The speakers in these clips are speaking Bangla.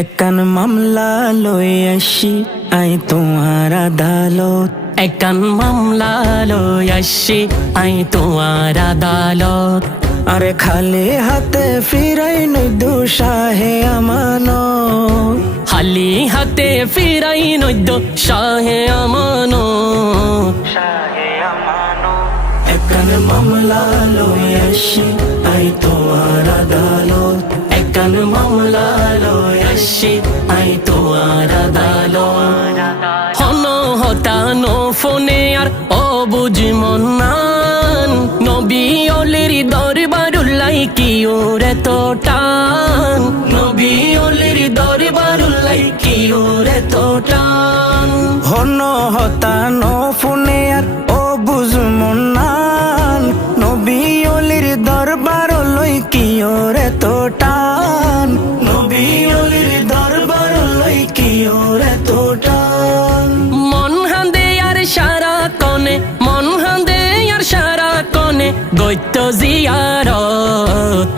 একান মামলা লই আসি আই তোমার আদালত। একান মামলা লই আসি আই তোমার আদালত। আরে খালি হাতে ফিরাই নই দুঃসাহে আমানত। খালি হাতে ফিরাই নদ্য শাহে আমানত। একান মামলা লই আসি আই তোমার আদালত। একান মামলা লই আসি আই তোমার আদালত। হন হতানো ফোনে আর অবুঝ মন্নান নবী অলির দরবারুল্লাই কি ওরে তো টান। নবী অলির দরবারুল্লাই কি ওরে তো টান। হন হতানো ফোনে আর ও বুঝ মন্নান নবী অলির দরবার লই কি ওরে তো টান। নবী অলির দরবার লই কি ওরে তো টান। মন হান্দে আর সারা কনে, মন হান্দে আর সারা কনে গৈত্য জিয়ারত।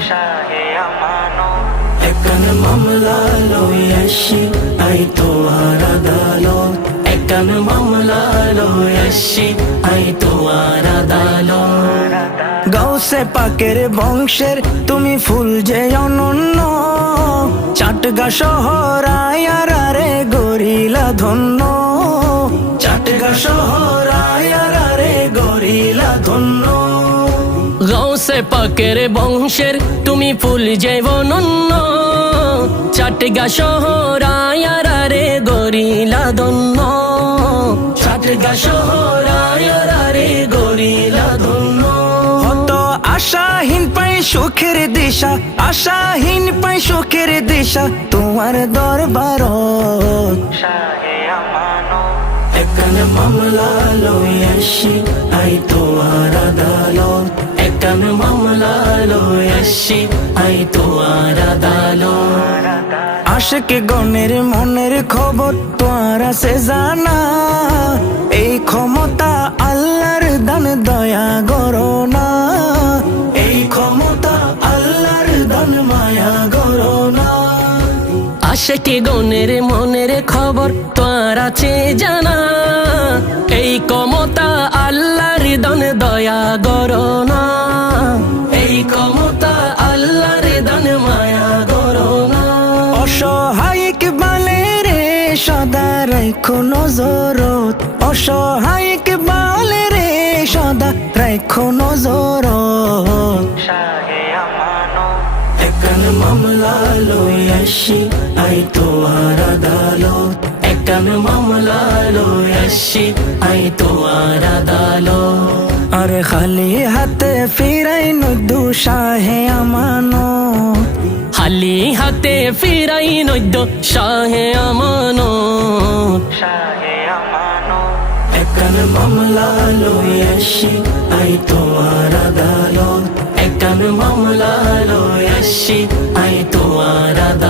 একান মামলা লই আসি আই তোমার আদালত। একান মামলা লই আসি আই তোমার আদালত। গাউসে পাকের বংশের তুমি ফুল যে অনন্য। চাটগা শহর আয়ার রে গরিলা ধন্য। চাটগা শহর আয়ার রে গরিলা ধন্য। গৌসে পাকের বংশের তুমি ফুল যে অনন্য। চাটগা শহর আয়ার রে গরিলা ধন্য। চাটগা শহর আয়ার রে গরিলা ধন্য। হত আশাহীন পাই সুখের দিশা, আশাহীন পাই সুখের দিশা তোমার দরবারত। একান মামলা লই আসি আই তোমার আদালত। একান মামলা লই আসি আই তোমার আদালত। আশেক গণের মনের খবর তোমার আছে জানা। এই ক্ষমতা আল্লাহর দান দয়া করো না। এই ক্ষমতা আল্লাহর দান মায়া করো না। আশেকে গনের মনের খবর তোর আছে জানা। এই ক্ষমতা আল্লাহর দান দয়া করো না। এই ক্ষমতা আল্লাহর দান মায়া করো না। অসহায়িক বালে রে সদা রাখো নজরত। অসহায়িক বালে রে সদা রাখো নজরত। একান মামলা লই আসি আই তোমার আদালত। একান মামলা লই আসি আই তোমার আদালত। আরে খালি হাতে ফিরাই নই দুঃসাহে আমানত। খালি হাতে ফিরাই নদ্য শাহে আমানত। একান মামলা লই আসি আই তোমার আদালত। একান মামলা লই আসি আই তোমার আদালত।